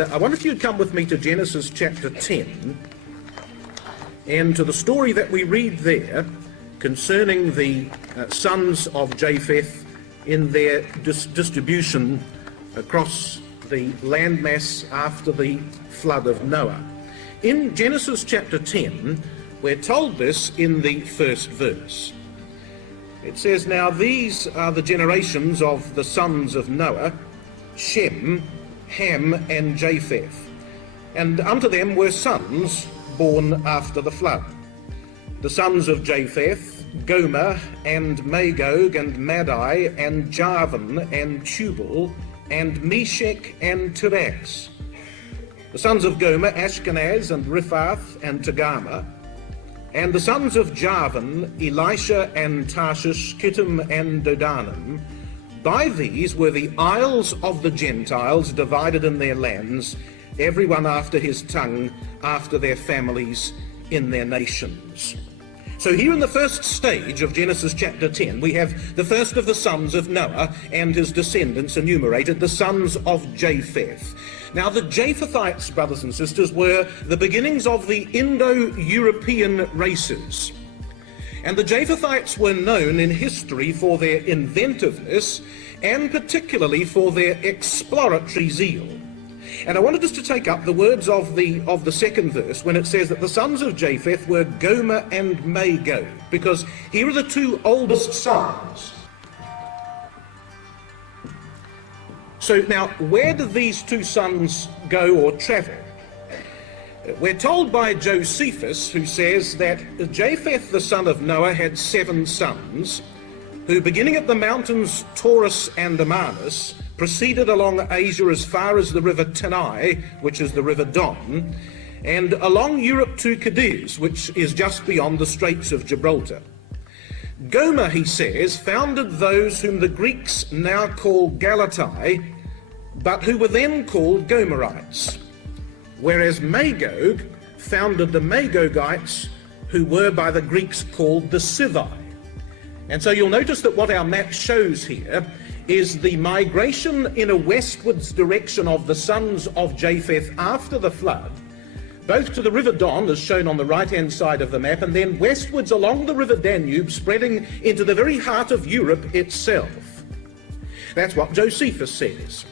And I wonder if you'd come with me to Genesis chapter 10 and to the story that we read there concerning the sons of Japheth in their distribution across the landmass after the flood of Noah. In Genesis chapter 10, we're told this in the first verse. It says, "Now these are the generations of the sons of Noah, Shem, Ham, and Japheth. And unto them were sons born after the flood. The sons of Japheth, Gomer, and Magog, and Madai, and Javan, and Tubal, and Meshech, and Tiras. The sons of Gomer, Ashkenaz, and Riphath, and Togarmah. And the sons of Javan, Elisha and Tarshish, Kittim, and Dodanim. By these were the isles of the Gentiles divided in their lands, every one after his tongue, after their families, in their nations." So here in the first stage of Genesis chapter 10, we have the first of the sons of Noah and his descendants enumerated, the sons of Japheth. Now the Japhethites, brothers and sisters, were the beginnings of the Indo-European races. And the Japhethites were known in history for their inventiveness and particularly for their exploratory zeal. And I wanted us to take up the words of the second verse when it says that the sons of Japheth were Gomer and Magog, because here are the two oldest sons. So now, where did these two sons go or travel? We're told by Josephus, who says that Japheth, the son of Noah, had 7 sons, who, beginning at the mountains Taurus and Amanus, proceeded along Asia as far as the river Tanai, which is the river Don, and along Europe to Cadiz, which is just beyond the Straits of Gibraltar. Gomer, he says, founded those whom the Greeks now call Galatai, but who were then called Gomerites, whereas Magog founded the Magogites, who were by the Greeks called the Scythians. And so you'll notice that what our map shows here is the migration in a westwards direction of the sons of Japheth after the flood, both to the river Don, as shown on the right-hand side of the map, and then westwards along the river Danube, spreading into the very heart of Europe itself. That's what Josephus says.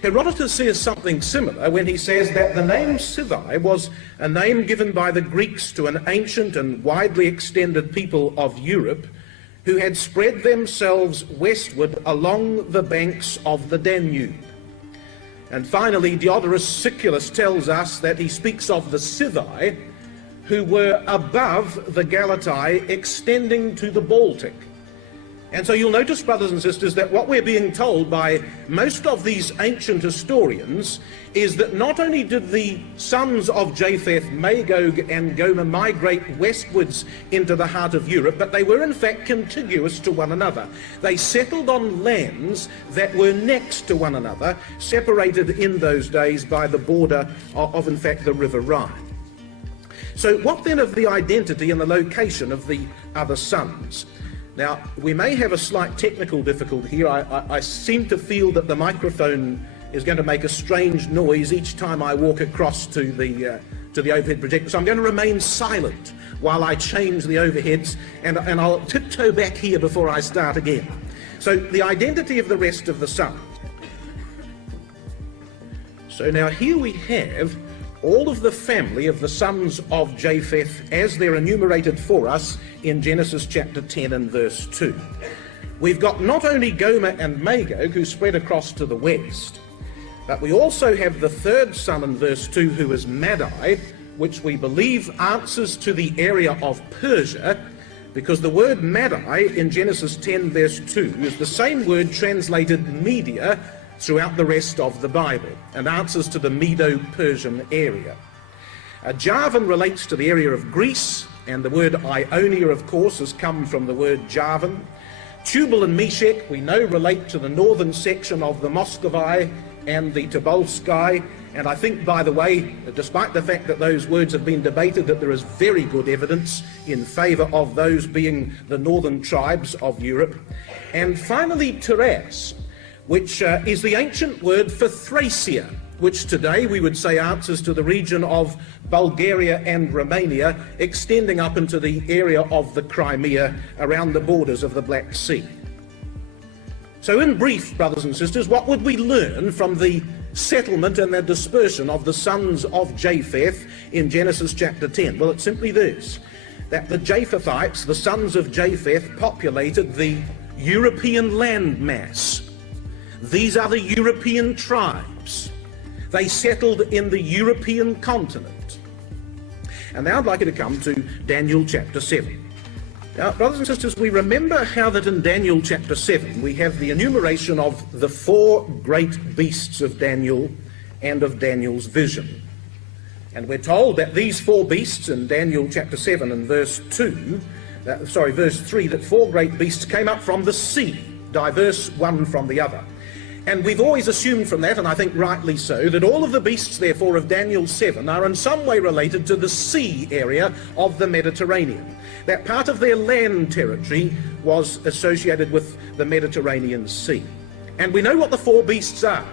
Herodotus says something similar when he says that the name Scythi was a name given by the Greeks to an ancient and widely extended people of Europe who had spread themselves westward along the banks of the Danube. And finally, Diodorus Siculus tells us that he speaks of the Scythi, who were above the Galatai, extending to the Baltic. And so you'll notice, brothers and sisters, that what we're being told by most of these ancient historians is that not only did the sons of Japheth, Magog, and Gomer migrate westwards into the heart of Europe, but they were in fact contiguous to one another. They settled on lands that were next to one another, separated in those days by the border of in fact, the River Rhine. So what then of the identity and the location of the other sons? Now, we may have a slight technical difficulty here. I seem to feel that the microphone is going to make a strange noise each time I walk across to the overhead projector. So I'm going to remain silent while I change the overheads, and I'll tiptoe back here before I start again. So the identity of the rest of the sons. So now here we have all of the family of the sons of Japheth as they're enumerated for us in Genesis chapter 10 and verse 2. We've got not only Gomer and Magog, who spread across to the west, but we also have the third son in verse 2, who is Madai, which we believe answers to the area of Persia, because the word Madai in Genesis 10 verse 2 is the same word translated Media throughout the rest of the Bible, and answers to the Medo-Persian area. Javan relates to the area of Greece, and the word Ionia, of course, has come from the word Javan. Tubal and Meshech, we know, relate to the northern section of the Muscovite and the Tobolsky, and I think, by the way, despite the fact that those words have been debated, that there is very good evidence in favour of those being the northern tribes of Europe. And finally, Tiras, which is the ancient word for Thracia, which today we would say answers to the region of Bulgaria and Romania, extending up into the area of the Crimea around the borders of the Black Sea. So in brief, brothers and sisters, what would we learn from the settlement and the dispersion of the sons of Japheth in Genesis chapter 10? Well, it's simply this, that the Japhethites, the sons of Japheth, populated the European landmass. These are the European tribes. They settled in the European continent. And now I'd like you to come to Daniel chapter 7. Now, brothers and sisters, we remember how that in Daniel chapter 7 we have the enumeration of the 4 great beasts of Daniel and of Daniel's vision. And we're told that these 4 beasts in Daniel chapter 7 and verse 3, that 4 great beasts came up from the sea, diverse one from the other. And we've always assumed from that, and I think rightly so, that all of the beasts, therefore, of Daniel 7 are in some way related to the sea area of the Mediterranean. That part of their land territory was associated with the Mediterranean Sea. And we know what the 4 beasts are.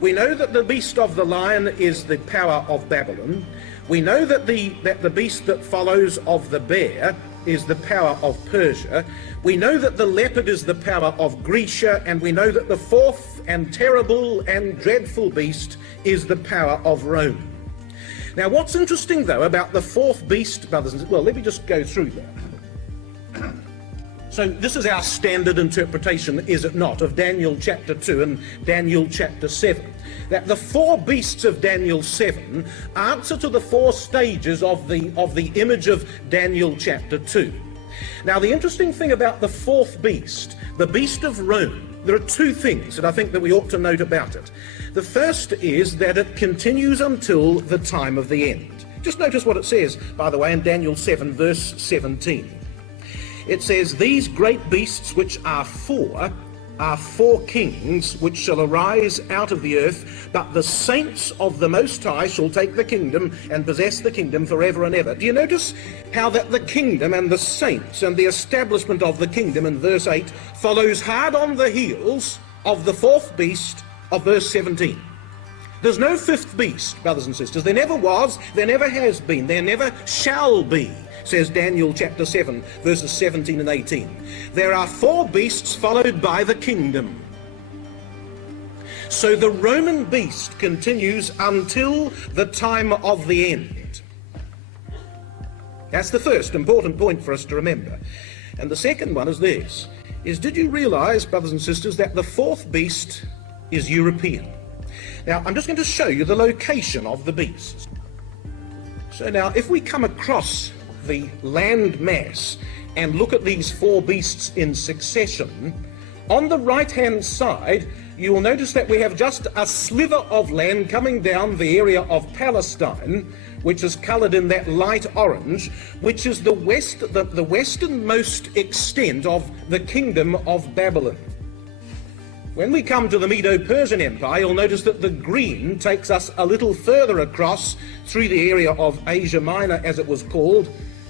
We know that the beast of the lion is the power of Babylon. We know that the beast that follows of the bear is the power of Persia. We know that the leopard is the power of Grecia, and we know that the 4th and terrible and dreadful beast is the power of Rome. Now, what's interesting, though, about the 4th beast, brothers and sisters, well, let me just go through that. So this is our standard interpretation, is it not, of Daniel chapter 2 and Daniel chapter 7. That the 4 beasts of Daniel 7 answer to the 4 stages of the image of Daniel chapter 2. Now, the interesting thing about the 4th beast, the beast of Rome, there are 2 things that I think that we ought to note about it. The first is that it continues until the time of the end. Just notice what it says, by the way, in Daniel 7, verse 17. It says, "These great beasts which are 4 kings which shall arise out of the earth, but the saints of the Most High shall take the kingdom and possess the kingdom forever and ever." Do you notice how that the kingdom and the saints and the establishment of the kingdom in verse 8 follows hard on the heels of the 4th beast of verse 17? There's no 5th beast, brothers and sisters. There never was, there never has been, there never shall be, says Daniel chapter 7, verses 17 and 18. There are 4 beasts followed by the kingdom. So the Roman beast continues until the time of the end. That's the first important point for us to remember. And the second one is this, did you realize, brothers and sisters, that the 4th beast is European? Now, I'm just going to show you the location of the beasts. So now, if we come across the land mass and look at these 4 beasts in succession, on the right-hand side, you will notice that we have just a sliver of land coming down the area of Palestine, which is coloured in that light orange, which is the westernmost extent of the kingdom of Babylon. When we come to the Medo-Persian Empire, you'll notice that the green takes us a little further across through the area of Asia Minor, as it was called,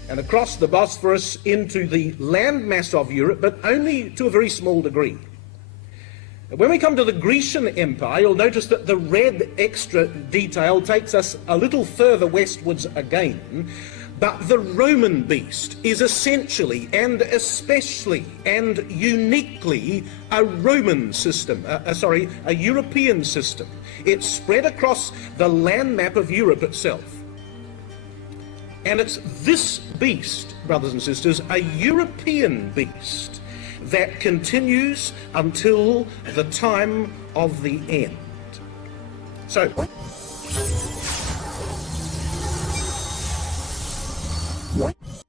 and across the Bosphorus into the landmass of Europe, but only to a very small degree. When we come to the Grecian Empire, you'll notice that the red extra detail takes us a little further westwards again, but the Roman beast is essentially and especially and uniquely a Roman system, a European system. It's spread across the land map of Europe itself. And it's this beast, brothers and sisters, a European beast, that continues until the time of the end. So